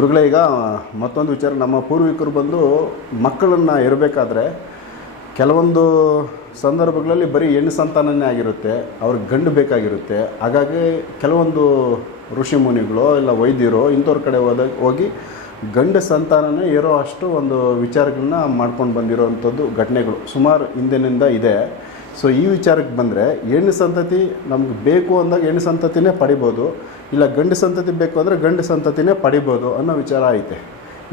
ಗುರುಗಳೇ ಈಗ ಮತ್ತೊಂದು ವಿಚಾರ ನಮ್ಮ ಪೂರ್ವಿಕರು ಬಂದು ಮಕ್ಕಳನ್ನು ಇರಬೇಕಾದ್ರೆ ಕೆಲವೊಂದು ಸಂದರ್ಭಗಳಲ್ಲಿ ಬರೀ ಹೆಣ್ಣು ಸಂತಾನನೇ ಆಗಿರುತ್ತೆ ಅವ್ರಿಗೆ ಗಂಡು ಬೇಕಾಗಿರುತ್ತೆ ಹಾಗಾಗಿ ಕೆಲವೊಂದು ಋಷಿ ಮುನಿಗಳು ಇಲ್ಲ ವೈದ್ಯರು ಇಂಥವ್ರ ಕಡೆ ಹೋದಾಗ ಹೋಗಿ ಗಂಡು ಸಂತಾನನೇ ಇರೋ ಅಷ್ಟು ಒಂದು ವಿಚಾರಗಳನ್ನ ಮಾಡ್ಕೊಂಡು ಬಂದಿರೋವಂಥದ್ದು ಘಟನೆಗಳು ಸುಮಾರು ಹಿಂದಿನಿಂದ ಇದೆ ಸೊ ಈ ವಿಚಾರಕ್ಕೆ ಬಂದರೆ ಹೆಣ್ಣು ಸಂತತಿ ನಮ್ಗೆ ಬೇಕು ಅಂದಾಗ ಹೆಣ್ಣು ಸಂತತಿನೇ ಪಡಿಬೋದು ಇಲ್ಲ ಗಂಡು ಸಂತತಿ ಬೇಕು ಅಂದರೆ ಗಂಡು ಸಂತತಿನೇ ಪಡಿಬೋದು ಅನ್ನೋ ವಿಚಾರ ಐತೆ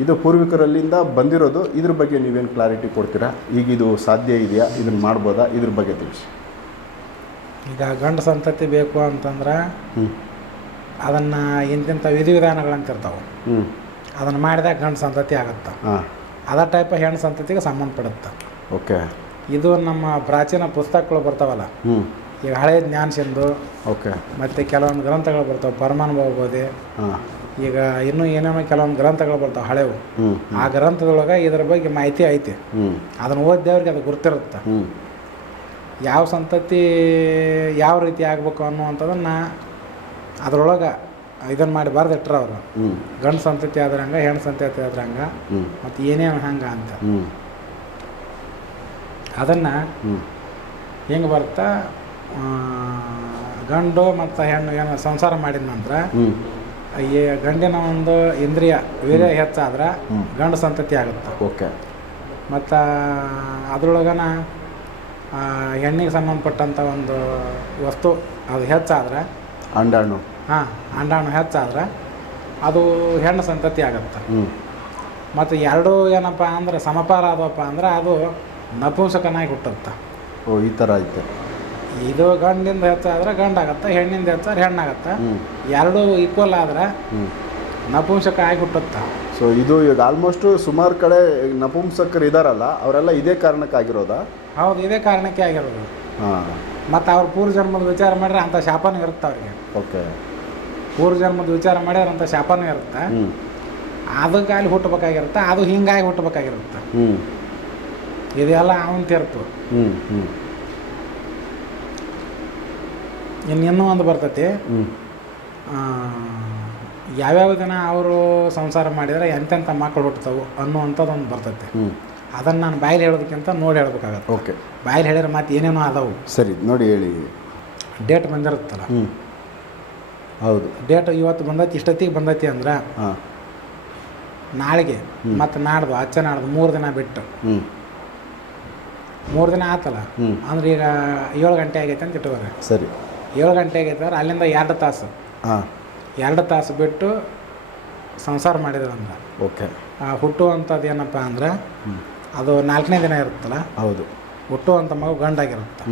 ಇದು ಪೂರ್ವಿಕರಲ್ಲಿಂದ ಬಂದಿರೋದು ಇದ್ರ ಬಗ್ಗೆ ನೀವೇನು ಕ್ಲಾರಿಟಿ ಕೊಡ್ತೀರಾ ಈಗ ಇದು ಸಾಧ್ಯ ಇದೆಯಾ ಇದನ್ನು ಮಾಡ್ಬೋದಾ ಇದ್ರ ಬಗ್ಗೆ ತಿಳಿಸಿ ಈಗ ಗಂಡು ಸಂತತಿ ಬೇಕು ಅಂತಂದ್ರೆ ಅದನ್ನು ಇಂತಿಂಥ ವಿಧಿವಿಧಾನಗಳಂತಿರ್ತಾವೆ ಅದನ್ನು ಮಾಡಿದಾಗ ಗಂಡು ಸಂತತಿ ಆಗುತ್ತೆ ಅದೇ ಟೈಪ್ ಹೆಣ್ಣು ಸಂತತಿಗೆ ಸಂಬಂಧಪಡುತ್ತೆ ಓಕೆ ಇದು ನಮ್ಮ ಪ್ರಾಚೀನ ಪುಸ್ತಕಗಳು ಬರ್ತಾವಲ್ಲ ಈಗ ಹಳೆ ಜ್ಞಾನ ಸಿಂಧು ಓಕೆ ಮತ್ತು ಕೆಲವೊಂದು ಗ್ರಂಥಗಳು ಬರ್ತಾವೆ ಪರಮಾನುಭವ ಬೋಧಿ ಈಗ ಇನ್ನೂ ಏನೇನೋ ಕೆಲವೊಂದು ಗ್ರಂಥಗಳು ಬರ್ತಾವೆ ಹಳೆವು ಆ ಗ್ರಂಥದೊಳಗೆ ಇದರ ಬಗ್ಗೆ ಮಾಹಿತಿ ಐತಿ ಅದನ್ನು ಓದಿದವ್ರಿಗೆ ಅದು ಗುರ್ತಿರುತ್ತೆ ಯಾವ ಸಂತತಿ ಯಾವ ರೀತಿ ಆಗಬೇಕು ಅನ್ನುವಂಥದನ್ನು ಅದರೊಳಗೆ ಇದನ್ನು ಮಾಡಿ ಬರ್ದಿಟ್ರ ಅವರು ಗಂಡು ಸಂತತಿ ಆದ್ರಂಗೆ ಹೆಣ್ಣು ಸಂತತಿ ಆದ್ರಂಗೆ ಮತ್ತು ಏನೇನು ಹಂಗೆ ಅಂತ ಅದನ್ನು ಹೆಂಗೆ ಬರ್ತಾ ಗಂಡು ಮತ್ತು ಹೆಣ್ಣು ಏನು ಸಂಸಾರ ಮಾಡಿದ ನಂತರ ಈ ಗಂಡಿನ ಒಂದು ಇಂದ್ರಿಯ ವೀರ್ಯ ಹೆಚ್ಚಾದ್ರೆ ಗಂಡು ಸಂತತಿ ಆಗುತ್ತೆ ಓಕೆ ಮತ್ತು ಅದ್ರೊಳಗನ ಹೆಣ್ಣಿಗೆ ಸಂಬಂಧಪಟ್ಟಂಥ ಒಂದು ವಸ್ತು ಅದು ಹೆಚ್ಚಾದ್ರೆ ಅಂಡಾಣು ಹಾಂ ಅಂಡಾಣು ಹೆಚ್ಚಾದ್ರೆ ಅದು ಹೆಣ್ಣು ಸಂತತಿ ಆಗುತ್ತೆ ಮತ್ತು ಎರಡೂ ಏನಪ್ಪ ಅಂದ್ರೆ ಸಮಪಾರ ಆದವಪ್ಪ ಅಂದ್ರೆ ಅದು ನಪುಂಸಕನಾಗಿ ಹುಟ್ಟುತ್ತೆ ಓ ಈ ಥರ ಐತೆ ಇದು ಗಂಡಿಂದ ಹೆಚ್ಚಾದ್ರೆ ಗಂಡಾಗತ್ತೆ ಹೆಣ್ಣಿಂದ ಹೆಚ್ಚಾದ್ರೆ ಹೆಣ್ಣಾಗತ್ತೆ ಎರಡೂ ಈಕ್ವಲ್ ಆದ್ರೆ ನಪುಂಸಕ ಆಗಿಬಿಟ್ಟತ್ತ ಸೊ ಇದು ಈಗ ಆಲ್ಮೋಸ್ಟ್ ಸುಮಾರು ಕಡೆ ನಪುಂಸಕರು ಇದಾರಲ್ಲ ಅವರೆಲ್ಲ ಇದೇ ಕಾರಣಕ್ಕಾಗಿರೋದ ಹೌದು ಇದೇ ಕಾರಣಕ್ಕೆ ಆಗಿರೋದು ಹಾಂ ಮತ್ತು ಅವ್ರ ಪೂರ್ವ ಜನ್ಮದ ವಿಚಾರ ಮಾಡಿದ್ರೆ ಅಂಥ ಶಾಪನೂ ಇರುತ್ತೆ ಅವ್ರಿಗೆ ಓಕೆ ಪೂರ್ವ ಜನ್ಮದ ವಿಚಾರ ಮಾಡಿದ್ರೆ ಅಂಥ ಶಾಪನೂ ಇರುತ್ತೆ ಅದಕ್ಕೆ ಅಲ್ಲಿ ಹುಟ್ಟಬೇಕಾಗಿರುತ್ತೆ ಅದು ಹಿಂಗಾಗಿ ಹುಟ್ಟಬೇಕಾಗಿರುತ್ತೆ ಇದೆಲ್ಲ ಅವನ ತೀರ್ಪು ಹ್ಞೂ ಹ್ಞೂ ಇನ್ನಿನ್ನೂ ಒಂದು ಬರ್ತೈತಿ ಯಾವ್ಯಾವ ದಿನ ಅವರು ಸಂಸಾರ ಮಾಡಿದರೆ ಎಂತೆಂಥ ಮಕ್ಕಳು ಹುಟ್ಟುತ್ತವು ಅನ್ನುವಂಥದ್ದೊಂದು ಬರ್ತೈತಿ ಅದನ್ನು ನಾನು ಬಾಯಲ್ಲಿ ಹೇಳೋದಕ್ಕಿಂತ ನೋಡಿ ಹೇಳ್ಬೇಕಾಗತ್ತೆ ಓಕೆ ಬಾಯಲ್ಲಿ ಹೇಳಿದ್ರೆ ಮತ್ತೆ ಏನೇನೋ ಅದಾವು ಸರಿ ನೋಡಿ ಹೇಳಿ ಡೇಟ್ ಬಂದಿರುತ್ತಲ್ಲ ಹೌದು ಡೇಟ್ ಇವತ್ತು ಬಂದೈತಿ ಇಷ್ಟೊತ್ತಿಗೆ ಬಂದೈತಿ ಅಂದ್ರೆ ನಾಳೆಗೆ ಮತ್ತೆ ನಾಡ್ದು ಅಚ್ಚ ನಾಡ್ದು ಮೂರು ದಿನ ಬಿಟ್ಟು ಮೂರು ದಿನ ಆತಲ್ಲ ಅಂದ್ರೆ ಈಗ ಏಳು ಗಂಟೆ ಆಗೈತೆ ಅಂತ ಇಟ್ಟುವರೆ ಸರಿ ಏಳು ಗಂಟೆಗೆ ಇದ್ದಾರೆ ಅಲ್ಲಿಂದ ಎರಡು ತಾಸು ಹಾಂ ಎರಡು ತಾಸು ಬಿಟ್ಟು ಸಂಸಾರ ಮಾಡಿದ್ರು ಅಂದ್ರೆ ಓಕೆ ಹುಟ್ಟುವಂಥದ್ದು ಏನಪ್ಪ ಅಂದ್ರೆ ಅದು ನಾಲ್ಕನೇ ದಿನ ಇರುತ್ತಲ್ಲ ಹೌದು ಹುಟ್ಟುವಂಥ ಮಗು ಗಂಡಾಗಿರುತ್ತೆ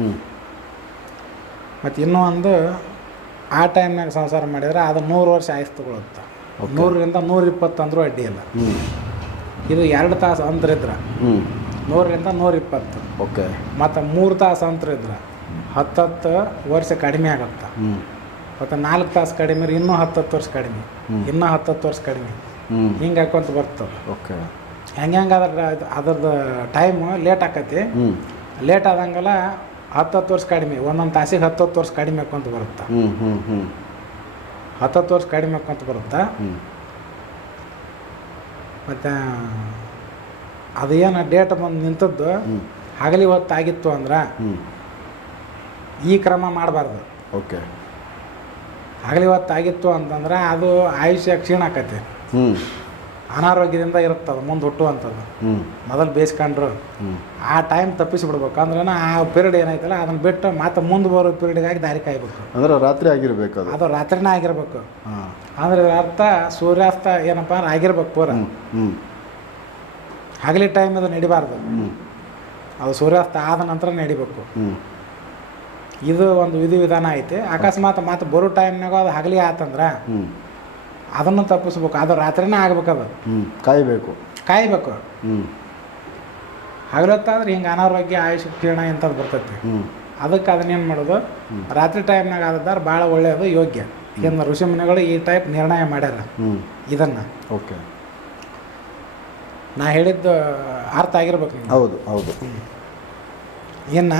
ಮತ್ತು ಇನ್ನೂ ಒಂದು ಆ ಟೈಮ್ನಾಗ ಸಂಸಾರ ಮಾಡಿದರೆ ಅದು ನೂರು ವರ್ಷ ಆಯ್ತು ತಗೊಳುತ್ತೆ ನೂರರಿಂದ ನೂರಿಪ್ಪತ್ತಂದ್ರೂ ಅಡ್ಡಿ ಇಲ್ಲ ಇದು ಎರಡು ತಾಸು ಅಂತರಿದ್ರೆ ನೂರರಿಂದ ನೂರಿಪ್ಪತ್ತು ಓಕೆ ಮತ್ತು ಮೂರು ತಾಸು ಅಂತರಿದ್ರೆ ಹತ್ತತ್ತು ವರ್ಷ ಕಡಿಮೆ ಆಗುತ್ತೆ ಮತ್ತು ನಾಲ್ಕು ತಾಸು ಕಡಿಮೆ ಇನ್ನೂ ಹತ್ತತ್ತು ವರ್ಷ ಕಡಿಮೆ ಇನ್ನೂ ಹತ್ತತ್ತು ವರ್ಷ ಕಡಿಮೆ ಹಿಂಗೆ ಹಾಕೊಂತ ಬರ್ತದೆ ಓಕೆ ಹೆಂಗೆ ಹೆಂಗೆ ಅದ್ರ ಅದ್ರದ್ದು ಟೈಮ್ ಲೇಟ್ ಆಕತಿ ಲೇಟ್ ಆದಂಗೆಲ್ಲ ಹತ್ತತ್ತು ವರ್ಷ ಕಡಿಮೆ ಒಂದೊಂದು ತಾಸಿಗೆ ಹತ್ತತ್ತು ವರ್ಷ ಕಡಿಮೆ ಹಾಕೊಂತ ಬರುತ್ತೆ ಹತ್ತತ್ತು ವರ್ಷ ಕಡಿಮೆ ಹಾಕೊಂತ ಬರುತ್ತೆ ಮತ್ತು ಏನು ಡೇಟ್ ಬಂದು ನಿಂತದ್ದು ಹಗಲಿ ಆಗಿತ್ತು ಅಂದ್ರೆ ಈ ಕ್ರಮ ಮಾಡಬಾರ್ದು ಓಕೆ ಆಗಲಿ ಆಗಿತ್ತು ಅಂತಂದ್ರೆ ಅದು ಆಯುಷ್ಯ ಕ್ಷೀಣ ಆಕತಿ ಹ್ಞೂ ಅನಾರೋಗ್ಯದಿಂದ ಇರುತ್ತದೆ ಮುಂದೆ ಹುಟ್ಟುವಂಥದ್ದು ಮೊದಲು ಬೇಯಿಸ್ಕೊಂಡ್ರು ಆ ಟೈಮ್ ಬಿಡ್ಬೇಕು ಅಂದ್ರೆ ಆ ಪೀರಿಯಡ್ ಏನೈತಲ್ಲ ಅದನ್ನ ಬಿಟ್ಟು ಮತ್ತೆ ಮುಂದೆ ಬರೋ ಪೀರಿಯಡ್ಗಾಗಿ ದಾರಿ ಕಾಯ್ಬೇಕು ಅಂದ್ರೆ ರಾತ್ರಿ ಆಗಿರ್ಬೇಕು ಅದು ಅದು ರಾತ್ರಿನೇ ಆಗಿರ್ಬೇಕು ಅಂದ್ರೆ ಅರ್ಥ ಸೂರ್ಯಾಸ್ತ ಏನಪ್ಪ ಅಂದ್ರೆ ಆಗಿರ್ಬೇಕು ಪೂರ ಹಗಲಿ ಟೈಮ್ ಅದು ನಡಿಬಾರ್ದು ಅದು ಸೂರ್ಯಾಸ್ತ ಆದ ನಂತರ ನಡಿಬೇಕು ಇದು ಒಂದು ವಿಧಿ ವಿಧಾನ ಐತಿ ಅಕಸ್ಮಾತ್ ಮತ್ತೆ ಬರೋ ಟೈಮ್ನಾಗ ಅದು ಹಗಲಿ ಆತಂದ್ರೆ ಅದನ್ನು ತಪ್ಪಿಸ್ಬೇಕು ಅದು ರಾತ್ರಿನೇ ಆಗ್ಬೇಕು ಅದು ಕಾಯಬೇಕು ಕಾಯಬೇಕು ಹಗಲೊತ್ತಾದ್ರೆ ಹಿಂಗೆ ಅನಾರೋಗ್ಯ ಆಯುಷ್ ಕಿರಣ ಇಂಥದ್ದು ಬರ್ತೈತಿ ಅದಕ್ಕೆ ಅದನ್ನೇನು ಮಾಡೋದು ರಾತ್ರಿ ಟೈಮ್ನಾಗ ಆದ್ರೆ ಭಾಳ ಒಳ್ಳೆಯದು ಯೋಗ್ಯ ಇನ್ನು ಋಷಿ ಮುನಿಗಳು ಈ ಟೈಪ್ ನಿರ್ಣಯ ಮಾಡ್ಯಾರ ಇದನ್ನು ಓಕೆ ನಾ ಹೇಳಿದ್ದು ಅರ್ಥ ಆಗಿರ್ಬೇಕು ಹೌದು ಹೌದು ಇನ್ನು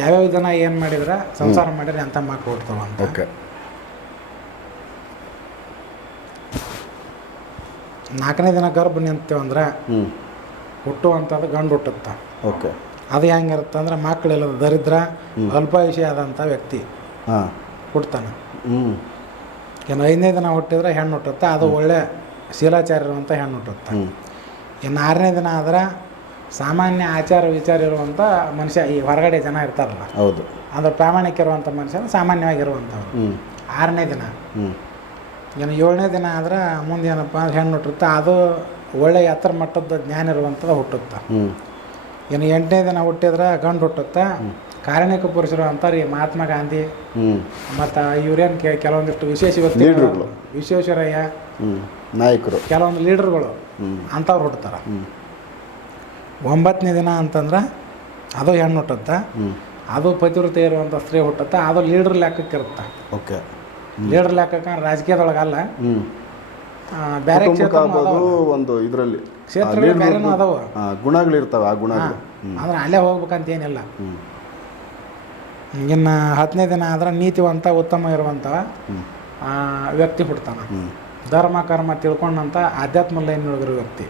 ಯಾವ್ಯಾವ ದಿನ ಏನು ಮಾಡಿದ್ರ ಸಂಸಾರ ಮಾಡಿದ್ರೆ ಅಂತ ಮಕ್ಕಳು ಕೊಡ್ತಾವ ಅಂತ ನಾಲ್ಕನೇ ದಿನ ಗರ್ಭ ನಿಂತೇವಂದ್ರೆ ಹುಟ್ಟುವಂಥದ್ದು ಗಂಡು ಹುಟ್ಟುತ್ತ ಓಕೆ ಅದು ಹೆಂಗಿರುತ್ತೆ ಅಂದ್ರೆ ಎಲ್ಲ ದರಿದ್ರ ಅಲ್ಪಾಯುಷಿ ಆದಂಥ ವ್ಯಕ್ತಿ ಹುಡ್ತಾನೆ ಏನು ಐದನೇ ದಿನ ಹುಟ್ಟಿದ್ರೆ ಹೆಣ್ಣು ಹುಟ್ಟುತ್ತೆ ಅದು ಒಳ್ಳೆ ಶೀಲಾಚಾರ್ಯರು ಅಂತ ಹೆಣ್ಣು ಹುಟ್ಟುತ್ತೆ ಇನ್ನು ಆರನೇ ದಿನ ಆದ್ರೆ ಸಾಮಾನ್ಯ ಆಚಾರ ವಿಚಾರ ಇರುವಂಥ ಮನುಷ್ಯ ಈ ಹೊರಗಡೆ ಜನ ಇರ್ತಾರಲ್ಲ ಹೌದು ಅದ್ರ ಪ್ರಾಮಾಣಿಕ ಇರುವಂಥ ಮನುಷ್ಯ ಸಾಮಾನ್ಯವಾಗಿರುವಂಥವ್ರು ಆರನೇ ದಿನ ಏನು ಏಳನೇ ದಿನ ಆದ್ರೆ ಮುಂದೆ ಏನಪ್ಪ ಅಂದ್ರೆ ಹೆಣ್ಣು ಹುಟ್ಟುತ್ತ ಅದು ಒಳ್ಳೆಯ ಎತ್ತರ ಮಟ್ಟದ ಜ್ಞಾನ ಇರುವಂಥದ್ದು ಹುಟ್ಟುತ್ತೆ ಇನ್ನು ಎಂಟನೇ ದಿನ ಹುಟ್ಟಿದ್ರೆ ಗಂಡು ಹುಟ್ಟುತ್ತೆ ಕಾರಣಿಕ ಪುರುಷರು ಅಂತಾರೆ ಈ ಮಹಾತ್ಮ ಗಾಂಧಿ ಮತ್ತು ಇವ್ರೇನು ಕೆಲವೊಂದಿಷ್ಟು ವಿಶೇಷ ವ್ಯಕ್ತಿಗಳು ವಿಶ್ವೇಶ್ವರಯ್ಯ ನಾಯಕರು ಕೆಲವೊಂದು ಲೀಡರ್ಗಳು ಅಂಥವ್ರು ಹುಟ್ಟುತ್ತಾರೆ ಒಂಬತ್ತನೇ ದಿನ ಅಂತಂದ್ರೆ ಅದು ಹೆಣ್ಣು ಹುಟ್ಟುತ್ತೆ ಅದು ಪತಿವೃತ್ತಿ ಇರುವಂಥ ಸ್ತ್ರೀ ಹುಟ್ಟುತ್ತೆ ಅದು ಲೀಡ್ರ್ ಲೆಕ್ಕಕ್ಕೆ ಇರುತ್ತೆ ಓಕೆ ಲೀಡರ್ ಲೆಕ್ಕಕ್ಕೆ ರಾಜಕೀಯದೊಳಗಲ್ಲ ಬೇರೆ ಕ್ಷೇತ್ರ ಒಂದು ಇದರಲ್ಲಿ ಕ್ಷೇತ್ರಗಳು ಬೇರೆನೂ ಅದಾವ ಗುಣಗಳಿರ್ತಾವೆ ಆ ಗುಣ ಅಂದ್ರೆ ಅಲ್ಲೇ ಹೋಗ್ಬೇಕಂತ ಏನಿಲ್ಲ ಇನ್ನು ಹತ್ತನೇ ದಿನ ಆದ್ರೆ ನೀತಿವಂತ ಉತ್ತಮ ಇರುವಂಥ ವ್ಯಕ್ತಿ ಹುಡ್ತಾನ ಧರ್ಮ ಕರ್ಮ ತಿಳ್ಕೊಂಡಂತ ಆಧ್ಯಾತ್ಮ ಲೈನ್ ಒಳಗಿರೋ ವ್ಯಕ್ತಿ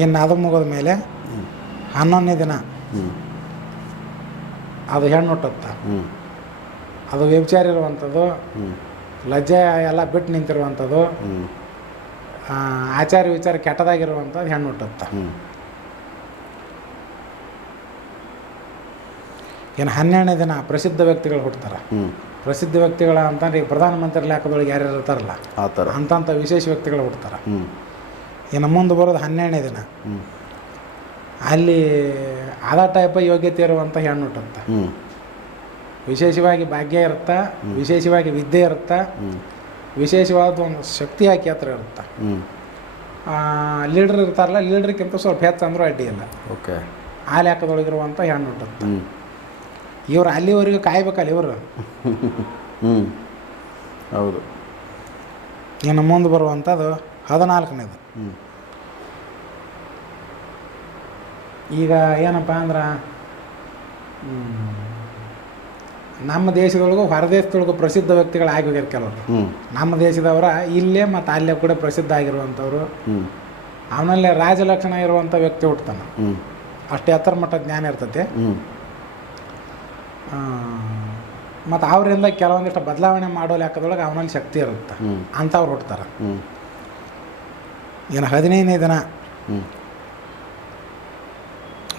ಇನ್ನು ಅದು ಮುಗಿದ ಮೇಲೆ ಹನ್ನೊಂದನೇ ದಿನ ಅದು ಹೆಣ್ಣು ಹುಟ್ಟುತ್ತ ಅದು ವ್ಯಭಿಚಾರ ಇರುವಂಥದ್ದು ಲಜ್ಜೆ ಎಲ್ಲ ಬಿಟ್ಟು ನಿಂತಿರುವಂಥದ್ದು ಆಚಾರ ವಿಚಾರ ಕೆಟ್ಟದಾಗಿರುವಂಥದ್ದು ಹೆಣ್ಣು ಹುಟ್ಟುತ್ತ ಇನ್ನು ಹನ್ನೆರಡನೇ ದಿನ ಪ್ರಸಿದ್ಧ ವ್ಯಕ್ತಿಗಳು ಹುಟ್ಟುತ್ತಾರೆ ಪ್ರಸಿದ್ಧ ವ್ಯಕ್ತಿಗಳ ಅಂತಂದ್ರೆ ಈಗ ಪ್ರಧಾನಮಂತ್ರಿ ಲೆಕ್ಕದೊಳಗೆ ಯಾರ್ಯಾರು ಇರ್ತಾರಲ್ಲ ಆ ವಿಶೇಷ ವ್ಯಕ್ತಿಗಳು ಹುಡ್ತಾರೆ ಇನ್ನು ಮುಂದೆ ಬರೋದು ಹನ್ನೆರಡನೇ ದಿನ ಅಲ್ಲಿ ಆದ ಟೈಪ ಯೋಗ್ಯತೆ ಇರುವಂಥ ಹೆಣ್ಣುಟಂತ ವಿಶೇಷವಾಗಿ ಭಾಗ್ಯ ಇರುತ್ತ ವಿಶೇಷವಾಗಿ ವಿದ್ಯೆ ಇರುತ್ತೆ ವಿಶೇಷವಾದ ಒಂದು ಶಕ್ತಿ ಹಾಕಿ ಹತ್ರ ಇರುತ್ತ ಲೀಡ್ರ್ ಇರ್ತಾರಲ್ಲ ಲೀಡ್ರ್ಗಿಂತ ಸ್ವಲ್ಪ ಹೆಚ್ಚಂದ್ರೂ ಅಡ್ಡಿ ಇಲ್ಲ ಓಕೆ ಆ ಲೆಕ್ಕದೊಳಗಿರುವಂಥ ಹೆಣ್ಣು ಹುಟ್ಟುತ್ತೆ ಇವ್ರು ಅಲ್ಲಿವರೆಗೂ ಕಾಯ್ಬೇಕಲ್ಲ ಇವರು ಹೌದು ಇನ್ನು ಮುಂದೆ ಬರುವಂಥದ್ದು ಹದಿನಾಲ್ಕನೇದು ಈಗ ಏನಪ್ಪ ಅಂದ್ರೆ ನಮ್ಮ ದೇಶದೊಳಗೂ ಹೊರದೇಶದೊಳಗೂ ಪ್ರಸಿದ್ಧ ವ್ಯಕ್ತಿಗಳು ಆಗೋಗ್ಯಾರ ಕೆಲವರು ನಮ್ಮ ದೇಶದವರ ಇಲ್ಲೇ ಮತ್ತು ಅಲ್ಲೇ ಕೂಡ ಪ್ರಸಿದ್ಧ ಆಗಿರುವಂಥವ್ರು ಆಮೇಲೆ ರಾಜಲಕ್ಷಣ ಇರುವಂಥ ವ್ಯಕ್ತಿ ಹುಟ್ಟತಾನೆ ಅಷ್ಟೇ ಎತ್ತರ ಮಟ್ಟ ಜ್ಞಾನ ಇರ್ತತಿ ಮತ್ತು ಅವರಿಂದ ಕೆಲವೊಂದಿಷ್ಟು ಬದಲಾವಣೆ ಮಾಡೋ ಲೆಕ್ಕದೊಳಗೆ ಅವನಲ್ಲಿ ಶಕ್ತಿ ಇರುತ್ತೆ ಅಂಥವ್ರು ಹುಡ್ತಾರೆ ಏನು ಹದಿನೈದನೇ ದಿನ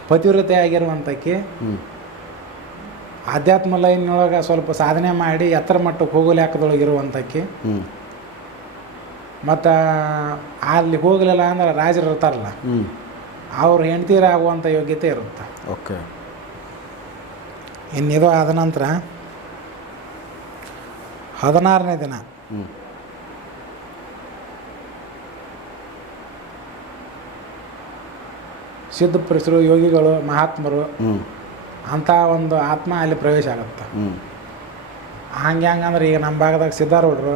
ಪತಿವ್ರತೆ ಆಗಿರುವಂಥಕ್ಕೆ ಆಧ್ಯಾತ್ಮ ಲೈನ್ನೊಳಗೆ ಸ್ವಲ್ಪ ಸಾಧನೆ ಮಾಡಿ ಎತ್ತರ ಮಟ್ಟಕ್ಕೆ ಹಾಕದೊಳಗಿರುವಂಥಕ್ಕೆ ಮತ್ತು ಅಲ್ಲಿ ಹೋಗಲಿಲ್ಲ ಅಂದ್ರೆ ರಾಜರು ಇರ್ತಾರಲ್ಲ ಹೆಂಡತಿರ ಆಗುವಂಥ ಯೋಗ್ಯತೆ ಇರುತ್ತೆ ಓಕೆ ಇನ್ನಿದು ಆದ ನಂತರ ಹದಿನಾರನೇ ದಿನ ಸಿದ್ಧ ಪುರುಷರು ಯೋಗಿಗಳು ಮಹಾತ್ಮರು ಅಂಥ ಒಂದು ಆತ್ಮ ಅಲ್ಲಿ ಪ್ರವೇಶ ಆಗುತ್ತೆ ಹಂಗೆ ಹಂಗಂದ್ರೆ ಈಗ ನಮ್ಮ ಭಾಗದಾಗ ಸಿದ್ಧಾರೂಢರು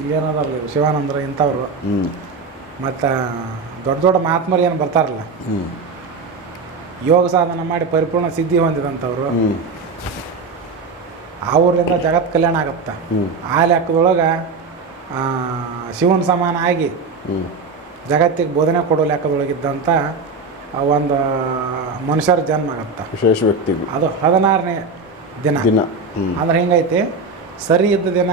ಇಲ್ಲೇನದಾರಲ್ಲ ಶಿವಾನಂದರು ಇಂಥವ್ರು ಮತ್ತು ದೊಡ್ಡ ದೊಡ್ಡ ಮಹಾತ್ಮರು ಏನು ಬರ್ತಾರಲ್ಲ ಯೋಗ ಸಾಧನೆ ಮಾಡಿ ಪರಿಪೂರ್ಣ ಸಿದ್ಧಿ ಹೊಂದಿದಂಥವ್ರು ಅವ್ರಿಂದ ಜಗತ್ ಕಲ್ಯಾಣ ಆಗುತ್ತೆ ಆ ಲೆಕ್ಕದೊಳಗೆ ಶಿವನ ಸಮಾನ ಆಗಿ ಜಗತ್ತಿಗೆ ಬೋಧನೆ ಕೊಡೋ ಲೆಕ್ಕದೊಳಗಿದ್ದಂಥ ಒಂದು ಮನುಷ್ಯರ ಜನ್ಮ ಆಗತ್ತೆ ವಿಶೇಷ ವ್ಯಕ್ತಿ ಅದು ಹದಿನಾರನೇ ದಿನ ದಿನ ಅಂದ್ರೆ ಹಿಂಗೈತಿ ಸರಿ ಇದ್ದ ದಿನ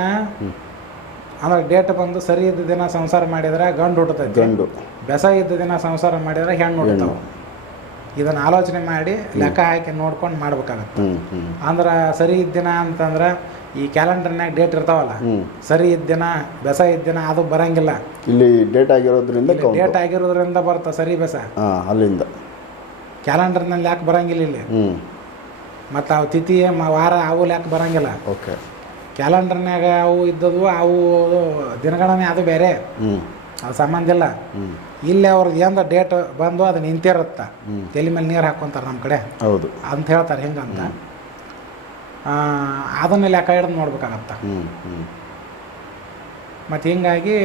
ಅಂದ್ರೆ ಡೇಟ್ ಬಂದು ಸರಿ ಇದ್ದ ದಿನ ಸಂಸಾರ ಮಾಡಿದ್ರೆ ಗಂಡು ಹುಡ್ತೈತಿ ಗಂಡು ಬೆಸ ಇದ್ದ ದಿನ ಸಂಸಾರ ಮಾಡಿದ್ರೆ ಹೆಣ್ಣು ಹುಡ್ತಾವೆ ಇದನ್ನು ಆಲೋಚನೆ ಮಾಡಿ ಲೆಕ್ಕ ಹಾಕಿ ನೋಡ್ಕೊಂಡು ಮಾಡ್ಬೇಕಾಗತ್ತೆ ಅಂದ್ರೆ ಸರಿ ಇದ್ದ ದಿನ ಅಂತಂದ್ರೆ ಈ ಕ್ಯಾಲೆಂಡರ್ನಾಗ ಡೇಟ್ ಇರ್ತಾವಲ್ಲ ಸರಿ ಇದ್ದಿನ ಬೆಸ ಇದ್ದಿನ ಅದು ಬರಂಗಿಲ್ಲ ಇಲ್ಲಿ ಡೇಟ್ ಆಗಿರೋದ್ರಿಂದ ಡೇಟ್ ಆಗಿರೋದ್ರಿಂದ ಬರ್ತ ಸರಿ ಬೆಸ ಅಲ್ಲಿಂದ ಕ್ಯಾಲೆಂಡರ್ನಲ್ಲಿ ಯಾಕೆ ಬರಂಗಿಲ್ಲ ಇಲ್ಲಿ ಮತ್ತು ಅವು ತಿಥಿ ವಾರ ಅವು ಯಾಕೆ ಬರಂಗಿಲ್ಲ ಓಕೆ ಕ್ಯಾಲೆಂಡರ್ನಾಗ ಅವು ಇದ್ದದ್ದು ಅವು ದಿನಗಳನ್ನೇ ಅದು ಬೇರೆ ಅದು ಸಂಬಂಧ ಇಲ್ಲ ಇಲ್ಲಿ ಅವ್ರದ್ದು ಏನು ಡೇಟ್ ಬಂದು ಅದು ನಿಂತಿರುತ್ತೆ ತಲೆ ಮೇಲೆ ನೀರು ಹಾಕೊಂತಾರೆ ನಮ್ಮ ಕಡೆ ಹೌದು ಅಂತ ಹೇಳ್ತಾರೆ ಹೆಂಗಂತ ಅದನ್ನು ಲೆಕ್ಕ ಹಿಡಿದು ನೋಡ್ಬೇಕಾಗತ್ತೆ ಮತ್ತು ಹಿಂಗಾಗಿ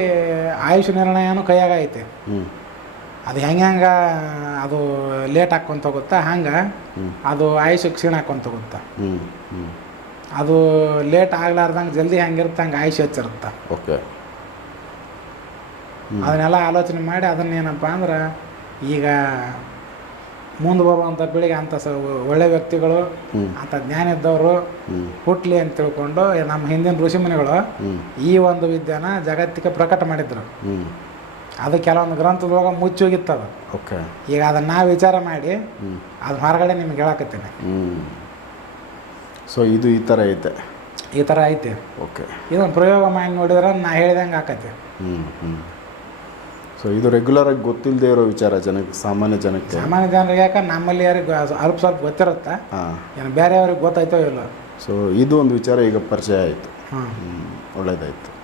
ಆಯುಷ್ ನಿರ್ಣಯನೂ ಕೈಯಾಗ ಐತೆ ಅದು ಹೆಂಗೆ ಹೆಂಗೆ ಅದು ಲೇಟ್ ಹಾಕ್ಕೊಂತ ಹೋಗುತ್ತಾ ಹಂಗೆ ಅದು ಆಯುಷ್ ಕ್ಷೀಣ ಹಾಕ್ಕೊಂತ ಹೋಗುತ್ತಾ ಅದು ಲೇಟ್ ಆಗ್ಲಾರ್ದಂಗೆ ಜಲ್ದಿ ಹೆಂಗಿರುತ್ತೆ ಹಂಗೆ ಆಯುಷ್ ಹೆಚ್ಚಿರುತ್ತೆ ಓಕೆ ಅದನ್ನೆಲ್ಲ ಆಲೋಚನೆ ಮಾಡಿ ಅದನ್ನೇನಪ್ಪ ಅಂದ್ರೆ ಈಗ ಮುಂದೆ ಬರುವಂಥ ಪೀಳಿಗೆ ಅಂಥ ಸ ಒಳ್ಳೆ ವ್ಯಕ್ತಿಗಳು ಅಂಥ ಜ್ಞಾನ ಇದ್ದವರು ಹುಟ್ಲಿ ಅಂತ ತಿಳ್ಕೊಂಡು ನಮ್ಮ ಹಿಂದಿನ ಋಷಿಮುನಿಗಳು ಈ ಒಂದು ವಿದ್ಯಾನ ಜಗತ್ತಿಗೆ ಪ್ರಕಟ ಮಾಡಿದ್ರು ಅದು ಕೆಲವೊಂದು ಗ್ರಂಥದೊಳಗ ಮುಚ್ಚಿ ಹೋಗಿತ್ತು ಓಕೆ ಈಗ ಅದನ್ನ ನಾ ವಿಚಾರ ಮಾಡಿ ಅದು ಹೊರಗಡೆ ನಿಮ್ಗೆ ಹೇಳಕತ್ತೀನಿ ಸೊ ಇದು ಈ ಥರ ಐತೆ ಈ ಥರ ಐತೆ ಓಕೆ ಇದನ್ನು ಪ್ರಯೋಗ ಮಾಡಿ ನೋಡಿದ್ರೆ ನಾ ಹೇಳ್ದಂಗೆ ಆಕತಿ ಹ್ಞೂ ಹ್ಞೂ ಸೊ ಇದು ರೆಗ್ಯುಲರ್ ಆಗಿ ಗೊತ್ತಿಲ್ಲದೆ ಇರೋ ವಿಚಾರ ಜನಕ್ಕೆ ಸಾಮಾನ್ಯ ಜನಕ್ಕೆ ಸಾಮಾನ್ಯ ಜನರಿಗೆ ಯಾಕೆ ನಮ್ಮಲ್ಲಿ ಯಾರಿಗೆ ಅಲ್ಪ ಸ್ವಲ್ಪ ಗೊತ್ತಿರುತ್ತೆ ಏನು ಬೇರೆಯವ್ರಿಗೆ ಗೊತ್ತಾಯ್ತೋ ಇಲ್ಲ ಸೊ ಇದು ಒಂದು ವಿಚಾರ ಈಗ ಪರಿಚಯ ಆಯಿತು ಒಳ್ಳೆಯದಾಯ್ತು